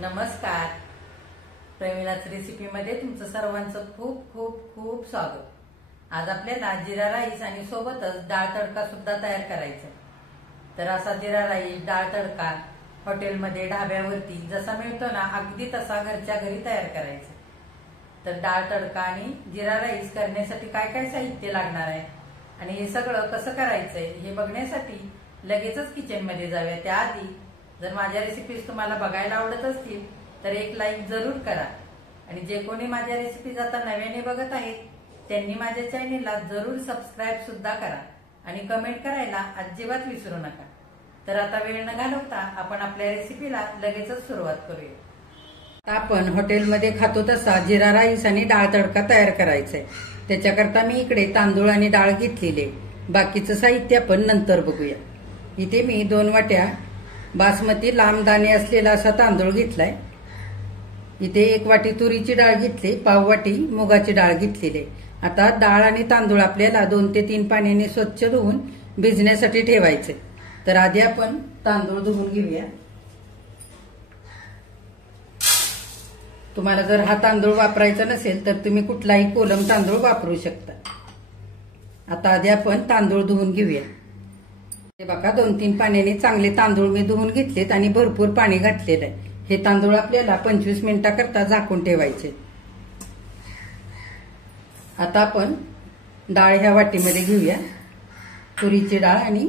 नमस्कार. प्रमिलाच रेसिपीमध्ये तुमचं सर्वांचं खूप खूप खूप स्वागत. आज आपल्याला जिरा राईस आणि सोबतच डाळ तडका सुद्धा तयार करायचा. तर असा जिरा राईस डाळ तडका हॉटेलमध्ये ढाब्यावरती जसा मिळतो ना अगदी तसा घरच्या घरी तयार करायचा. तर डाळ तडका आणि जिरा राईस करण्यासाठी काय काय साहित्य लागणार आहे आणि हे सगळं कसं करायचंय हे बघण्यासाठी लगेचच किचनमध्ये जाऊया. त्याआधी जर माझ्या रेसिपीज तुम्हाला बघायला आवडत असतील तर एक लाईक जरूर करा आणि जे कोणी माझ्या रेसिपीज आता नव्याने बघत आहेत त्यांनी माझ्या चॅनेलला जरूर सबस्क्राईब सुद्धा करा आणि कमेंट करायला अजिबात विसरू नका. तर आता वेळ न घालवता आपण आपल्या रेसिपीला लगेचच सुरुवात करूया. आपण हॉटेलमध्ये खातो तसा जिरा राईस आणि डाळ तडका तयार करायचाय. त्याच्याकरता मी इकडे तांदूळ आणि डाळ घेतलेले. बाकीचं साहित्य आपण नंतर बघूया. इथे मी 2 वाट्या बासमती लांब दाणे असलेला असा तांदूळ घेतलाय. इथे 1 वाटी तुरीची डाळ घेतली, पाव वाटी मुगाची डाळ घेतलेली. आता डाळ आणि तांदूळ आपल्याला 2 ते 3 पाण्याने स्वच्छ धुवून भिजण्यासाठी ठेवायचे. तर आधी आपण तांदूळ धुवून घेऊया. तुम्हाला जर हा तांदूळ वापरायचा नसेल तर तुम्ही कुठलाही कोलम तांदूळ वापरू शकता. आता आधी आपण तांदूळ धुवून घेऊया. हे बघा 2-3 पाण्याने चांगले तांदूळ मी धुवून घेतलेत आणि भरपूर पाणी घातलेलं आहे. हे तांदूळ आपल्याला 25 मिनिटाकरता झाकून ठेवायचे. आता आपण डाळ ह्या वाटीमध्ये घेऊया. तुरीची डाळ आणि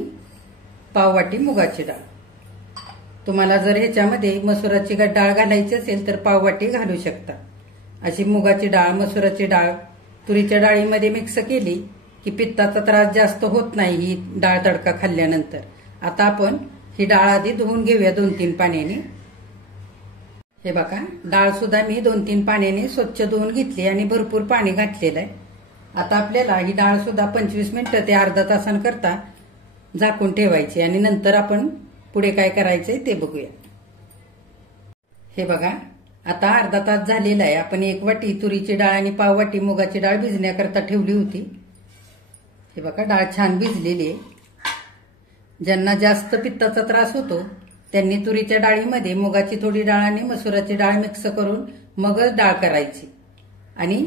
पाव वाटी मुगाची डाळ. तुम्हाला जर ह्याच्यामध्ये मसुराची डाळ घालायची असेल तर पाव वाटी घालू शकता. अशी मुगाची डाळ, मसुराची डाळ तुरीच्या डाळीमध्ये मिक्स केली की पित्ताचा त्रास जास्त होत नाही ही डाळ तडका खाल्ल्यानंतर. आता आपण ही डाळ आधी धुवून घेऊया 2-3 पाण्याने. हे बघा डाळ सुद्धा मी 2-3 पाण्याने स्वच्छ धुवून घेतली आणि भरपूर पाणी घातलेलं आहे. आता आपल्याला ही डाळ सुद्धा 25 मिनिटं ते अर्धा तासांकरता झाकून ठेवायची आणि नंतर आपण पुढे काय करायचंय ते बघूया. हे बघा आता अर्धा तास झालेला आहे. आपण 1 वाटी तुरीची डाळ आणि पाव वाटी मुगाची डाळ भिजण्याकरता ठेवली होती. हे बघा डाळ छान भिजलेली आहे. ज्यांना जास्त पित्ताचा त्रास होतो त्यांनी तुरीच्या डाळीमध्ये मुगाची थोडी डाळ आणि मसुराची डाळ मिक्स करून मगच डाळ करायची. आणि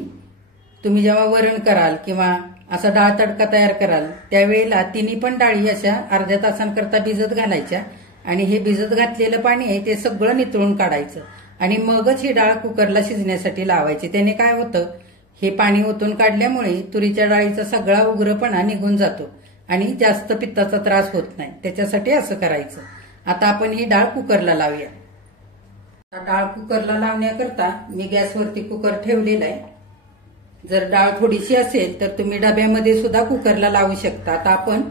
तुम्ही जेव्हा वरण कराल किंवा असा डाळ तडका तयार कराल त्यावेळेला तिन्ही पण डाळी अशा अर्ध्या तासांकरता भिजत घालायच्या आणि हे भिजत घातलेलं पाणी आहे ते सगळं नितळून काढायचं आणि मगच ही डाळ कुकरला शिजण्यासाठी लावायची. त्याने काय होतं, हे पाणी ओतून काढल्यामुळे तुरीच्या डाळीचा सगळा उग्रपणा निघून जातो आणि जास्त पित्ताचा त्रास होत नाही. त्याच्यासाठी असं करायचं. आता आपण ही डाळ कुकरला लावूया. डाळ कुकरला लावण्याकरता मी गॅसवरती कुकर ठेवलेला आहे. जर डाळ थोडीशी असेल तर तुम्ही डब्यामध्ये सुद्धा कुकरला लावू शकता. आता आपण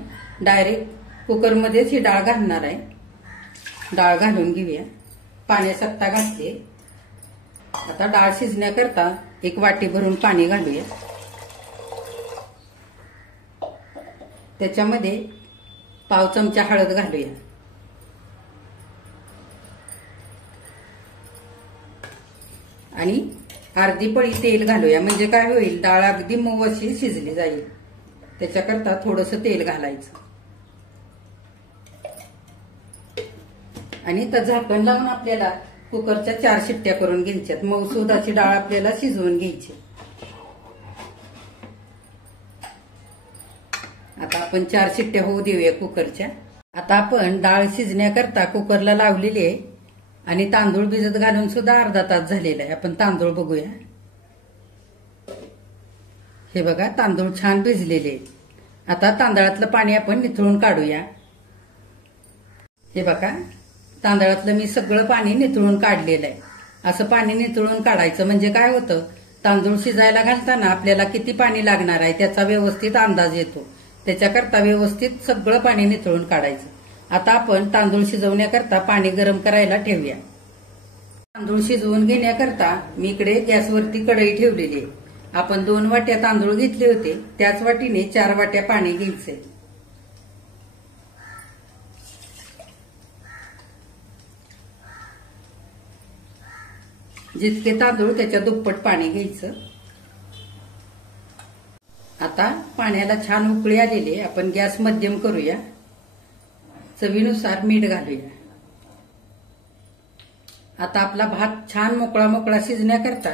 डायरेक्ट कुकरमध्येच ही डाळ घालणार आहे. डाळ घालून घेऊया. पाण्यासकता घातली. आता डाळ शिजण्याकरता 1 वाटी भरून पाणी घालूया. त्याच्यामध्ये पाव चमचा हळद घालूया आणि अर्धी पळी तेल घालूया. म्हणजे काय होईल, डाळ अगदी मऊ अशी शिजली जाईल. त्याच्याकरता थोडंसं तेल घालायचं आणि तर झाकण लावून आपल्याला कुकरच्या 4 शिट्ट्या करून घ्यायच्यात. मऊसूद अशी डाळ आपल्याला शिजवून घ्यायची. आता आपण 4 शिट्ट्या होऊ देऊया कुकरच्या. आता आपण डाळ शिजण्याकरता कुकरला लावलेली आहे आणि तांदूळ भिजत घालून सुद्धा अर्धा तास झालेला आहे. आपण तांदूळ बघूया. हे बघा तांदूळ छान भिजलेले. आता तांदळातलं पाणी आपण निथळून काढूया. हे बघा तांदळातलं मी सगळं पाणी निथळून काढलेलं आहे. असं पाणी निथळून काढायचं म्हणजे काय होतं, तांदूळ शिजायला घालताना आपल्याला किती पाणी लागणार आहे त्याचा व्यवस्थित अंदाज येतो. त्याच्याकरता व्यवस्थित सगळं पाणी निथळून काढायचं. आता आपण तांदूळ शिजवण्याकरता पाणी गरम करायला ठेवूया. तांदूळ शिजवून घेण्याकरता मी इकडे गॅसवरती कढई ठेवलेली आहे. आपण 2 वाट्या तांदूळ घेतले होते त्याच वाटीने 4 वाट्या पाणी घ्यायचे. जितके तांदूळ त्याच्या दुप्पट पाणी घ्यायचं. आता पाण्याला छान उकळी आलेली. आपण गॅस मध्यम करूया. चवीनुसार मीठ घालूया. आता आपला भात छान मोकळा मोकळा शिजण्याकरता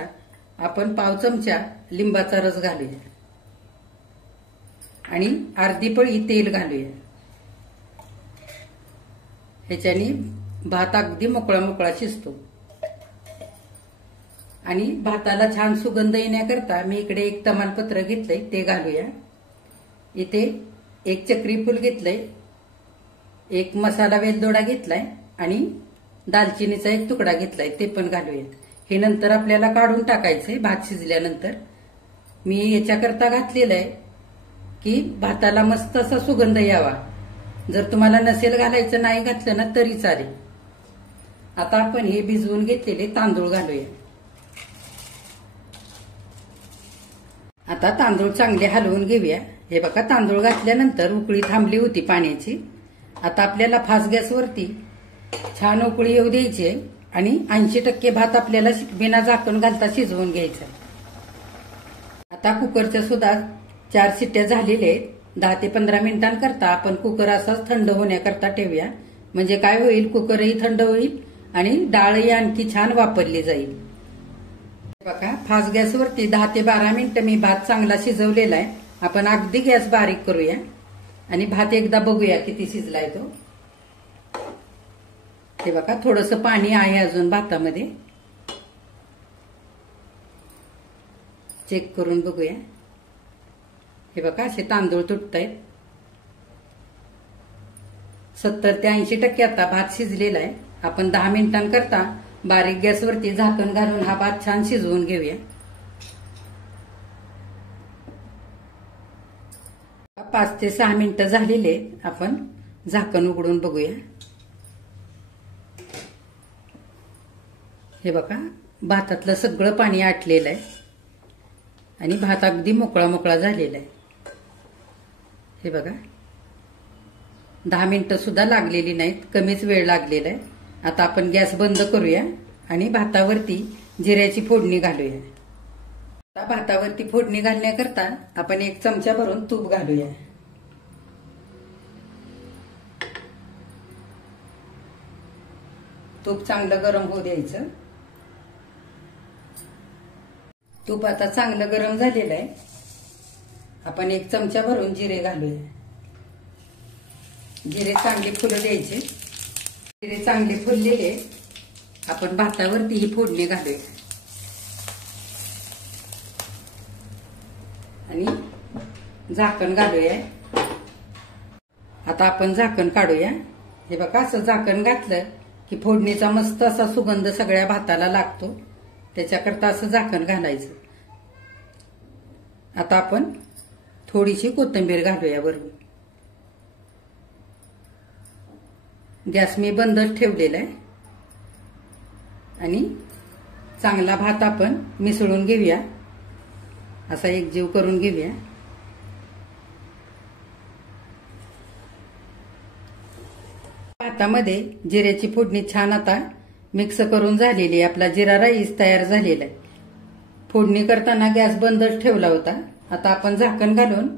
आपण पाव चमचा लिंबाचा रस घालूया आणि अर्धी पळी तेल घालूया. ह्याच्याने भात अगदी मोकळा मोकळा शिजतो. आणि भाताला छान सुगंध येण्याकरता मी इकडे एक तमालपत्र घेतलंय ते घालूया. इथे एक चक्री फूल घेतलंय, एक मसाला वेलदोडा घेतलाय आणि दालचिनीचा एक तुकडा घेतलाय ते पण घालूया. हे नंतर आपल्याला काढून टाकायचंय भात शिजल्यानंतर. मी याच्याकरता घातलेलं आहे की भाताला मस्त असा सुगंध यावा. जर तुम्हाला नसेल घालायचं, नाही घातलं ना तरी चालेल. आता आपण हे भिजवून घेतलेले तांदूळ घालूया. आता तांदूळ चांगले हलवून घेऊया. हे बघा, तांदूळ घातल्यानंतर उकळी थांबली होती पाण्याची. आता आपल्याला फास्ट गॅसवरती छान उकळी येऊ द्यायची आहे आणि 80% भात आपल्याला बिना झाकण घालता शिजवून घ्यायचा. आता कुकरच्या सुद्धा 4 शिट्ट्या झालेल्या आहेत. 10 ते 15 मिनिटांकरता आपण कुकर असाच थंड होण्याकरता ठेवूया. म्हणजे काय होईल, कुकरही थंड होईल आणि डाळही आणखी छान वापरली जाईल. बघा, फास्ट गॅसवरती 10 ते 12 मिनिटं मी भात चांगला शिजवलेला आहे. आपण अगदी गॅस बारीक करूया आणि भात एकदा बघूया किती शिजलाय तो. हे बघा, थोडंसं पाणी आहे अजून भातामध्ये. चेक करून बघूया. हे बघा, असे तांदूळ तुटतायत. 70 ते 80% आता भात शिजलेला आहे. आपण 10 मिनिटांकरता बारीक गॅसवरती झाकण घालून हा भात छान शिजवून घेऊया. 5 ते 6 मिनिटं झालेले. आपण झाकण उघडून बघूया. हे बघा, भातातलं सगळं पाणी आटलेलं आहे आणि भात अगदी मोकळा मोकळा झालेला आहे. हे बघा, 10 मिनिटं सुद्धा लागलेली नाहीत, कमीच वेळ लागलेला आहे. आता आपण गॅस बंद करूया आणि भातावरती जिऱ्याची फोडणी घालूया. आता भातावरती फोडणी घालण्याकरता आपण 1 चमचा भरून तूप घालूया. तूप चांगलं गरम होऊ द्यायचं. तूप आता चांगलं गरम झालेलं आहे. आपण 1 चमचा भरून जिरे घालूया. जिरे चांगले फुलं द्यायचे. जिरे चांगले फुललेले आपण भातावरती ही फोडणी घालूया आणि झाकण घालूया. आता आपण झाकण काढूया. हे बघा, असं झाकण घातलं की फोडणीचा मस्त असा सुगंध सगळ्या भाताला लागतो. त्याच्याकरता असं झाकण घालायचं. आता आपण थोडीशी कोथिंबीर घालूया वरून. गॅस मी बंदच ठेवलेला आहे आणि चांगला भात आपण मिसळून घेऊया. असा एकजीव करून घेऊया. भातामध्ये जिऱ्याची फोडणी छान आता मिक्स करून झालेली आहे. आपला जिरा राईस तयार झालेला आहे. फोडणी करताना गॅस बंदच ठेवला होता. आता आपण झाकण घालून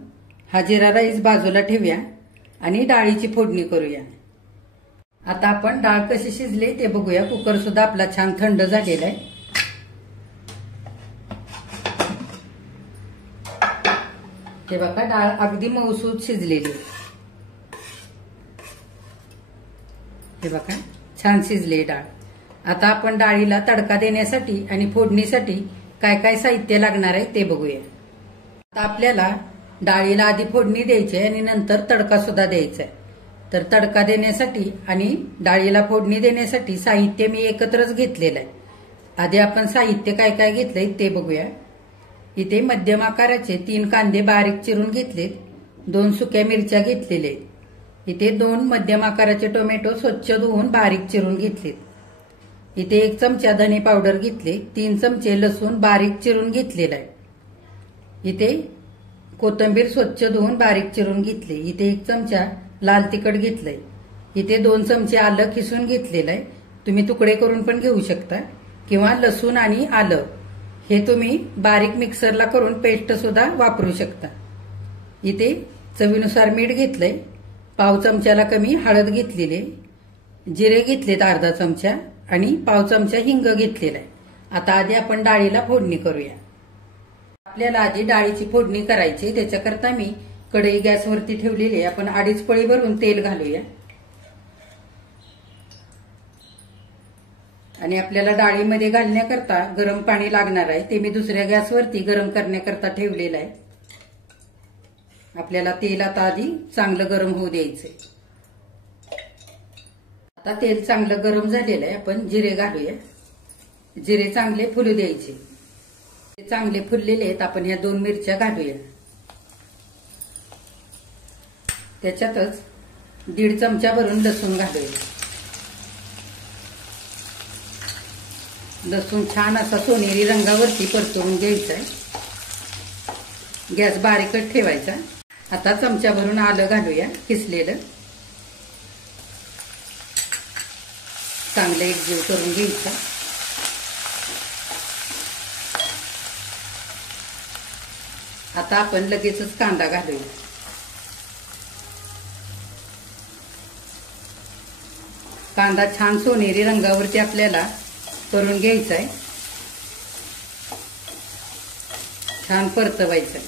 हा जिरा राईस बाजूला ठेवूया आणि डाळीची फोडणी करूया. आता आपण डाळ कशी शिजली ते बघूया. कुकर सुद्धा आपला छान थंड झालेला आहे. हे बघा, डाळ अगदी मऊसूत शिजलेली. हे बघा, छान शिजली डाळ. आता आपण डाळीला तडका देण्यासाठी आणि फोडणीसाठी काय काय साहित्य लागणार आहे ते बघूया. आता आपल्याला डाळीला आधी फोडणी द्यायची आहे आणि नंतर तडका सुद्धा द्यायचा आहे. तर तडका देण्यासाठी आणि डाळीला फोडणी देण्यासाठी साहित्य मी एकत्रच घेतलेलं आहे. आधी आपण साहित्य काय काय घेतलंय ते बघूया. इथे मध्यम आकाराचे 3 कांदे बारीक चिरून घेतलेत. 2 सुक्या मिरच्या घेतलेले. इथे 2 मध्यम आकाराचे टोमॅटो स्वच्छ धुवून बारीक चिरून घेतलेत. इथे 1 चमचा धने पावडर घेतले. 3 चमचे लसूण बारीक चिरून घेतलेला आहे. इथे कोथिंबीर स्वच्छ धुवून बारीक चिरून घेतली. इथे 1 चमचा लाल तिखट घेतलंय. इथे 2 चमचे आलं खिसून घेतलेलं आहे. तुम्ही तुकडे करून पण घेऊ शकता किंवा लसूण आणि आलं हे तुम्ही बारीक मिक्सरला करून पेस्ट सुद्धा वापरू शकता. इथे चवीनुसार मीठ घेतलंय. पाव चमच्याला कमी हळद घेतलेली. जिरे घेतलेत अर्धा चमचा आणि पाव चमचा हिंग घेतलेला आहे. आता आधी आपण डाळीला फोडणी करूया. आपल्याला आधी डाळीची फोडणी करायची. त्याच्याकरता मी कढई गॅसवरती ठेवलेली आहे. आपण 2.5 पळी भरून तेल घालूया. आणि आपल्याला डाळीमध्ये घालण्याकरता गरम पाणी लागणार आहे. ते मी दुसऱ्या गॅसवरती गरम करण्याकरता ठेवलेलं आहे. आपल्याला तेल आता आधी चांगलं गरम होऊ द्यायचंय. आता तेल चांगलं गरम झालेलं आहे. आपण जिरे घालूया. जिरे चांगले फुलू द्यायचे. ते चांगले फुललेले आहेत. आपण ह्या 2 मिरच्या घालूया. त्याच्यातच 1.5 चमचा भरून लसूण घालूया. लसूण छान असा सोनेरी रंगावरती परतवून घ्यायचा आहे. गॅस बारीकच ठेवायचा. आता चमचा भरून आलं घालूया किसलेलं. चांगलं एकजीव करून घ्यायचा. आता आपण लगेचच कांदा घालूया. कांदा छान सोनेरी रंगावरती आपल्याला करून घ्यायचा आहे. छान परतवायचं.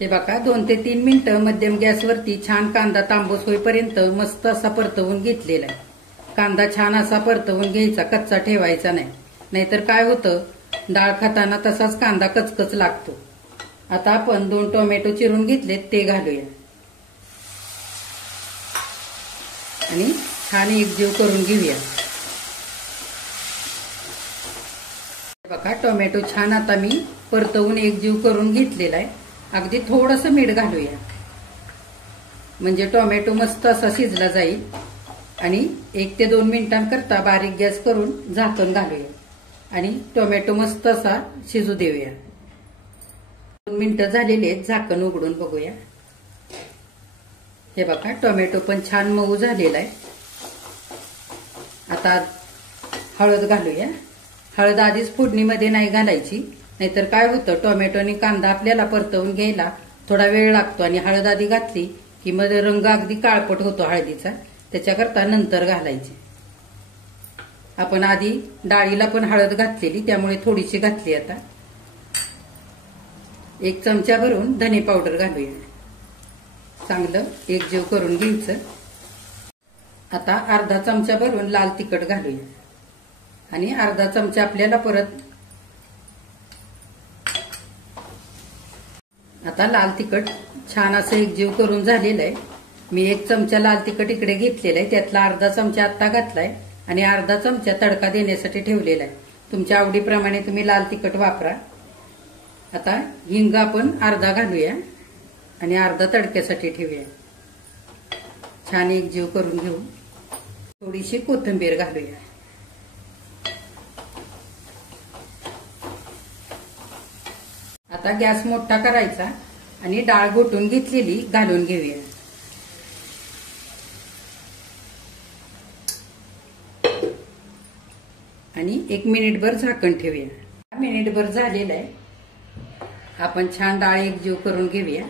हे बघा 2 ते 3 मिनिटं मध्यम गॅसवरती छान कांदा तांबूस होईपर्यंत मस्त असा परतवून घेतलेला आहे. कांदा छान असा परतवून घ्यायचा. कच्चा ठेवायचा नाही. नाहीतर काय होतं, डाळ खाताना तसाच कांदा कचकच लागतो. आता आपण 2 टोमॅटो चिरून घेतलेत ते घालूया. आणि छान एकजीव करून घेऊया. बघा टोमॅटो छान आता मी परतवून एकजीव करून घेतलेला आहे. अगदी थोडंसं मीठ घालूया. म्हणजे टोमॅटो मस्त असा शिजला जाईल. आणि 1 ते 2 मिनिटांकरता बारीक गॅस करून झाकण घालूया. आणि टोमॅटो मस्त असा शिजू देऊया. 2 मिनिटं झालेली आहेत. झाकण उघडून बघूया. हे बघा टोमॅटो पण छान मऊ झालेला आहे. आता हळद घालूया. हळद आधीच फोडणीमध्ये नाही घालायची. नाहीतर काय होतं, टोमॅटो आणि कांदा आपल्याला परतवून घ्यायला थोडा वेळ लागतो. आणि हळद आधी घातली की मग रंग अगदी काळपट होतो हळदीचा. त्याच्याकरता नंतर घालायची. आपण आधी डाळीला पण हळद घातलेली, त्यामुळे थोडीशी घातली. आता 1 चमचा भरून धने पावडर घालूया. चांगलं एकजीव करून घ्यायचं. आता अर्धा चमचा भरून लाल तिखट घालूया. आणि अर्धा चमचा आपल्याला परत आता लाल तिखट छान असं एकजीव करून झालेलं आहे. मी 1 चमचा लाल तिखट इकडे घेतलेला आहे. त्यातला अर्धा चमचा आत्ता घातलाय. आणि अर्धा चमचा तडका देण्यासाठी ठेवलेला आहे. तुमच्या आवडीप्रमाणे तुम्ही लाल तिखट वापरा. आता हिंग आपण अर्धा घालूया. आणि अर्धा तडक्यासाठी ठेवूया. छान एकजीव करून घेऊ. थोडीशी कोथिंबीर घालूया. आता गॅस मोठा करायचा. आणि डाळ घोटून घेतलेली घालून घेऊया. आणि 1 मिनिटभर झाकण ठेवूया. 1 मिनिटभर झालेलं आहे. आपण छान डाळ एकजीव करून घेऊया.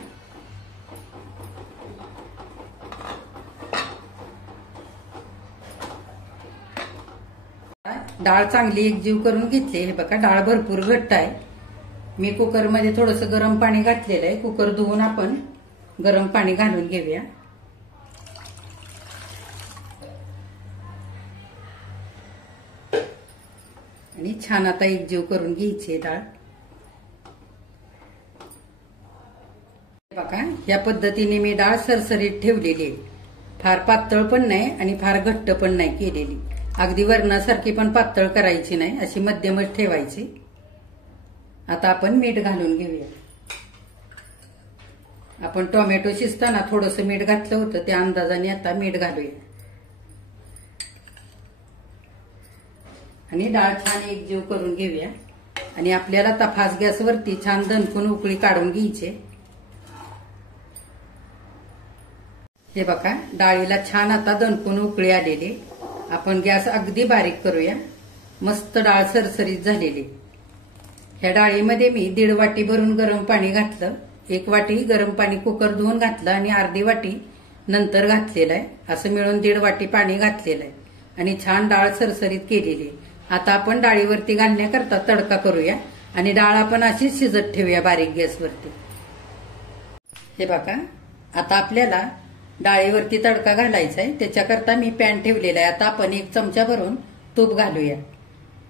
डाळ चांगली एकजीव करून घेतली. हे बघा डाळ भरपूर घट्ट आहे. मी कुकरमध्ये थोडंसं गरम पाणी घातलेलं आहे. कुकर धुवून आपण गरम पाणी घालून घेऊया. आणि छान आता एकजीव करून घ्यायची डाळ. बघा या पद्धतीने मी डाळ सरसरीत ठेवलेली आहे. फार पातळ पण नाही आणि फार घट्ट पण नाही केलेली. अगदी वरणासारखी पण पातळ करायची नाही. अशी मध्यमच ठेवायची. आता आपण मीठ घालून घेऊया. आपण टोमॅटो शिजताना थोडंसं मीठ घातलं होतं. त्या अंदाजाने आता मीठ घालूया. आणि डाळ छान एकजीव करून घेऊया. आणि आपल्याला तफास गॅसवरती छान दणकून उकळी काढून घ्यायची. हे बघा डाळीला छान आता दणकून उकळी आलेली. आपण गॅस अगदी बारीक करूया. मस्त डाळ सरसरीत झालेली. ह्या डाळीमध्ये मी 1.5 वाटी भरून गरम पाणी घातलं. 1 वाटी गरम पाणी कुकर धुवून घातलं. आणि अर्धी वाटी नंतर घातलेला आहे. असं मिळून 1.5 वाटी पाणी घातलेलं आहे आणि छान डाळ सरसरीत केलेली आहे. आता आपण डाळीवरती घालण्याकरता तडका करूया आणि डाळ आपण अशीच शिजत ठेवूया बारीक गॅसवरती. हे बघा, आता आपल्याला डाळीवरती तडका घालायचा आहे. त्याच्याकरता मी पॅन ठेवलेला आहे. आता आपण 1 चमचा भरून तूप घालूया.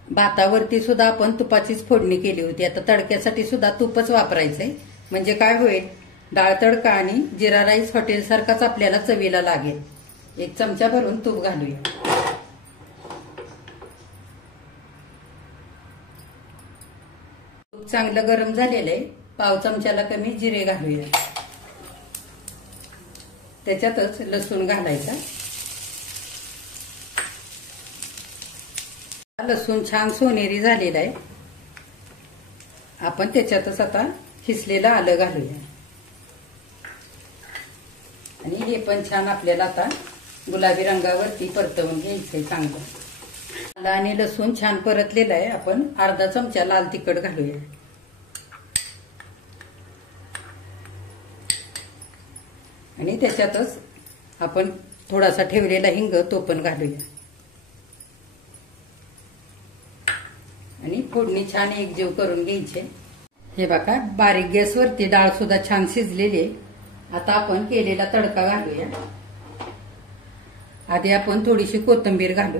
भातावरती सुद्धा आपण तुपाचीच फोडणी केली होती. आता तडक्यासाठी सुद्धा तूपच वापरायचंय. म्हणजे काय होईल, डाळ तडका आणि जिरा राईस हॉटेल सारखाच आपल्याला चवीला लागेल. 1 चमचा भरून तूप घालूया. तूप चांगलं गरम झालेलं आहे. पाव चमच्याला कमी जिरे घालूया. त्याच्यातच लसूण घालायचा. लसूण छान सोनेरी झालेला आहे. आपण त्याच्यातच आता खिसलेलं आलं घालूया आणि हे पण छान आपल्याला आता गुलाबी रंगावरती परतवून घ्यायचंय चांगलं. आलं आणि लसूण छान परतलेलं आहे. आपण अर्धा चमचा लाल तिखट घालूया आणि त्याच्यातच आपण थोडासा ठेवलेला हिंग तो पण घालूया आणि फोडणी छान एकजीव करून घ्यायची. हे बघा, बारीक गॅसवरती डाळ सुद्धा छान शिजलेली आहे. आता आपण केलेला तडका घालूया. आधी आपण थोडीशी कोथिंबीर घालू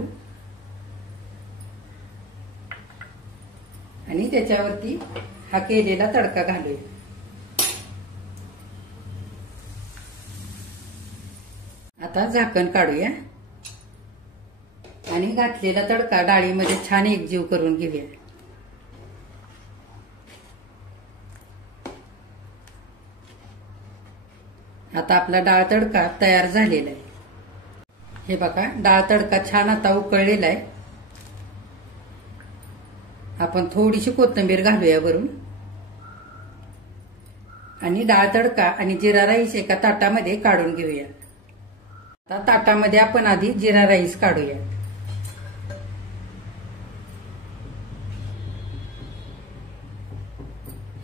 आणि त्याच्यावरती हा केलेला तडका घालूया. आता झाकण काढूया आणि घातलेला तडका डाळीमध्ये छान एकजीव करून घेऊया. आता आपला डाळ तडका तयार झालेला आहे. हे बघा, डाळ तडका छान आता उकळलेला आहे. आपण थोडीशी कोथिंबीर घालूया वरून आणि डाळ तडका आणि जिरा राईस एका ताटामध्ये काढून घेऊया. आता ताटामध्ये आपण आधी जिरा राईस काढूया.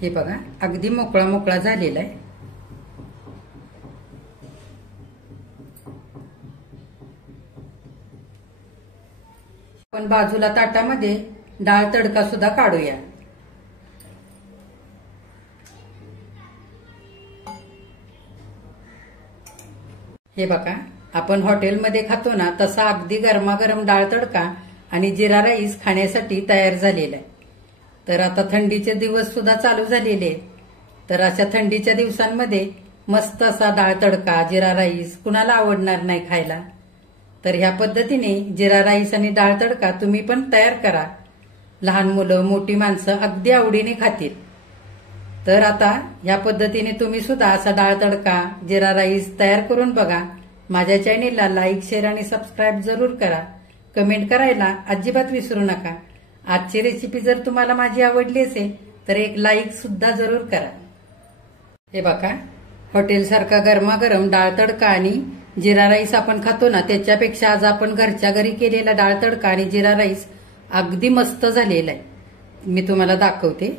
हे बघा, अगदी मोकळा मोकळा झालेला आहे. आपण बाजूला ताटामध्ये डाळ तडका सुद्धा काढूया. हे बघा, आपण हॉटेलमध्ये खातो ना तसा अगदी गरमागरम डाळ तडका आणि जिरा राईस खाण्यासाठी तयार झालेला आहे. तर आता थंडीचे दिवस सुद्धा चालू झालेले. तर अशा थंडीच्या दिवसांमध्ये मस्त असा डाळ तडका जिरा राईस कुणाला आवडणार नाही खायला. तर ह्या पद्धतीने जिरा राईस आणि डाळ तडका तुम्ही पण तयार करा. लहान मुलं मोठी माणसं अगदी आवडीने खातील. तर आता ह्या पद्धतीने तुम्ही सुद्धा असा डाळ तडका जिरा राईस तयार करून बघा. माझ्या चॅनेलला लाईक, शेअर आणि सबस्क्राईब जरूर करा. कमेंट करायला अजिबात विसरू नका. आजची रेसिपी जर तुम्हाला माझी आवडली असेल तर एक लाईक सुद्धा जरूर करा. हे बघा, हॉटेलसारखा गरमागरम डाळ तडका आणि जिरा राईस आपण खातो ना त्याच्यापेक्षा आज आपण घरच्या घरी केलेला डाळ तडका आणि जिरा राईस अगदी मस्त झालेला आहे. मी तुम्हाला दाखवते.